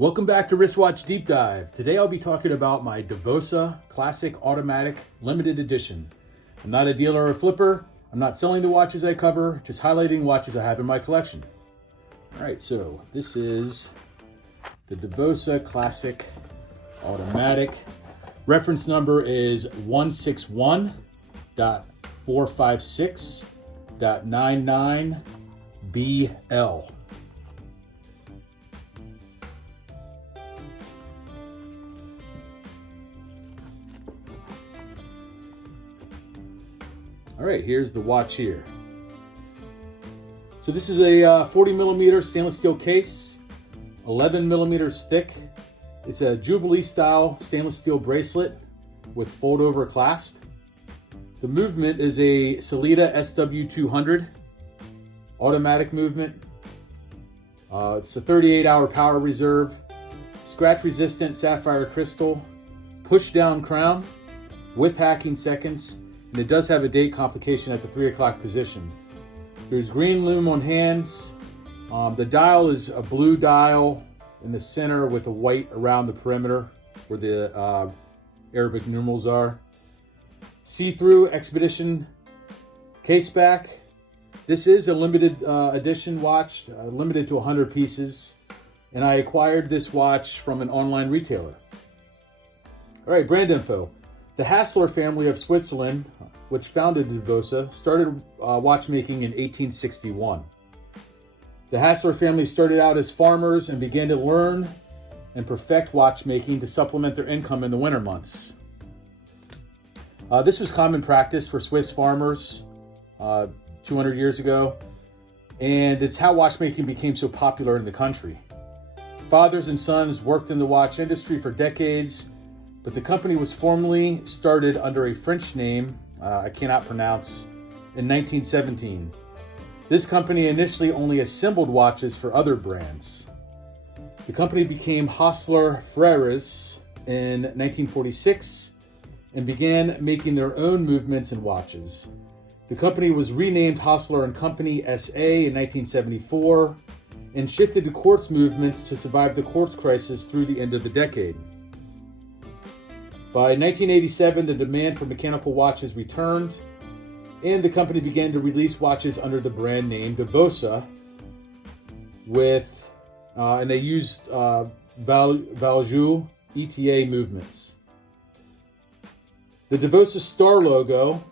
Welcome back to Wristwatch Deep Dive. Today I'll be talking about my Davosa Classic Automatic Limited Edition. I'm not a dealer or flipper. I'm not selling the watches I cover, just highlighting watches I have in my collection. All right, so this is the Davosa Classic Automatic. Reference number is 161.456.99BL. All right, here's the watch here. So this is a 40 millimeter stainless steel case, 11 millimeters thick. It's a Jubilee style stainless steel bracelet with fold over clasp. The movement is a Sellita SW200 automatic movement. It's a 38-hour power reserve, scratch resistant sapphire crystal, push down crown with hacking seconds. And it does have a date complication at the 3 o'clock position. There's green lume on hands. The dial is a blue dial in the center with a white around the perimeter where the Arabic numerals are. See-through Expedition case back. This is a limited edition watch, limited to 100 pieces. And I acquired this watch from an online retailer. All right, brand info. The Hassler family of Switzerland, which founded Davosa, started watchmaking in 1861. The Hassler family started out as farmers and began to learn and perfect watchmaking to supplement their income in the winter months. This was common practice for Swiss farmers 200 years ago, and it's how watchmaking became so popular in the country. Fathers and sons worked in the watch industry for decades, but the company was formally started under a French name I cannot pronounce in 1917. This company initially only assembled watches for other brands. The company became Hassler Frères in 1946 and began making their own movements and watches. The company was renamed Hassler & Company S.A. in 1974 and shifted to quartz movements to survive the quartz crisis through the end of the decade. By 1987, the demand for mechanical watches returned, and the company began to release watches under the brand name Davosa, and they used Valjoux ETA movements. The Davosa star logo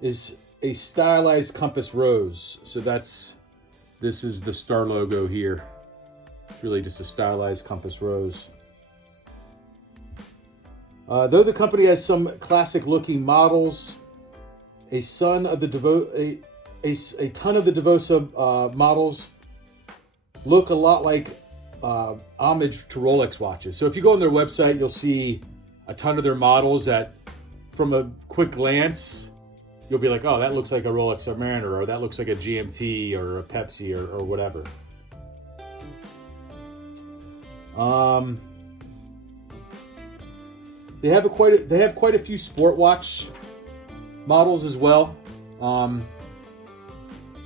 is a stylized compass rose, so this is the star logo here. It's really just a stylized compass rose. Though the company has some classic-looking models, a ton of the Davosa models look a lot like homage to Rolex watches. So if you go on their website, you'll see a ton of their models that, from a quick glance, you'll be like, oh, that looks like a Rolex Submariner, or that looks like a GMT, or a Pepsi, or whatever. They have quite a few sport watch models as well,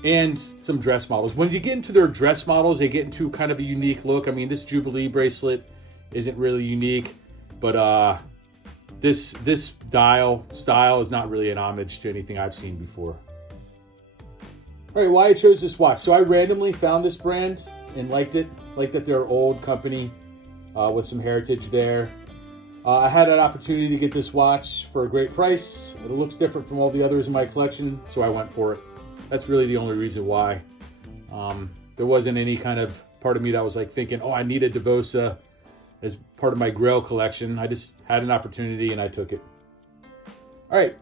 and some dress models. When you get into their dress models, they get into kind of a unique look. I mean, this Jubilee bracelet isn't really unique, but this dial style is not really an homage to anything I've seen before. All right, why I chose this watch. So I randomly found this brand and liked it. Like that they're an old company with some heritage there. I had an opportunity to get this watch for a great price. It looks different from all the others in my collection, so I went for it. That's really the only reason why. There wasn't any kind of part of me that was like thinking, oh, I need a Davosa as part of my Grail collection. I just had an opportunity and I took it. All right,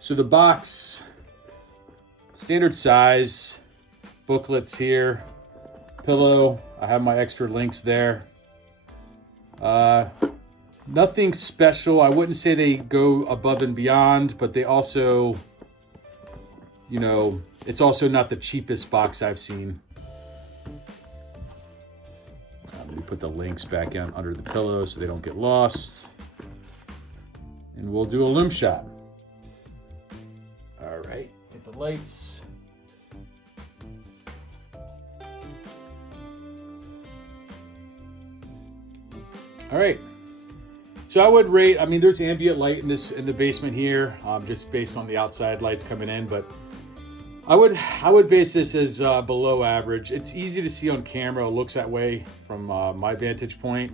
so the box, standard size, booklets here, pillow. I have my extra links there. Nothing special. I wouldn't say they go above and beyond, but they also, it's also not the cheapest box I've seen. Let me put the links back in under the pillow so they don't get lost. And we'll do a lume shot. All right, hit the lights. All right. So I would rate, I mean, there's ambient light in the basement here, just based on the outside lights coming in, but I would base this as below average. It's easy to see on camera. It looks that way from my vantage point,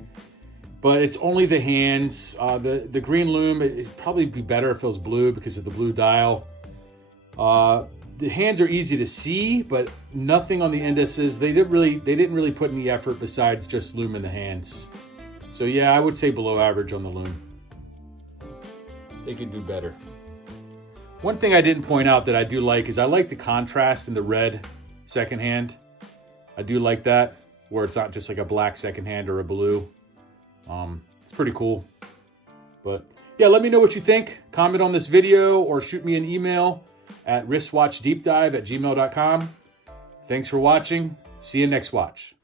but it's only the hands. The green lume, it'd probably be better if it was blue because of the blue dial. The hands are easy to see, but nothing on the indices. They didn't really put any effort besides just lume in the hands. So yeah, I would say below average on the lume. They could do better. One thing I didn't point out that I do like is I like the contrast in the red second hand. I do like that, where it's not just like a black second hand or a blue. It's pretty cool. But yeah, let me know what you think. Comment on this video or shoot me an email at wristwatchdeepdive@gmail.com. Thanks for watching. See you next watch.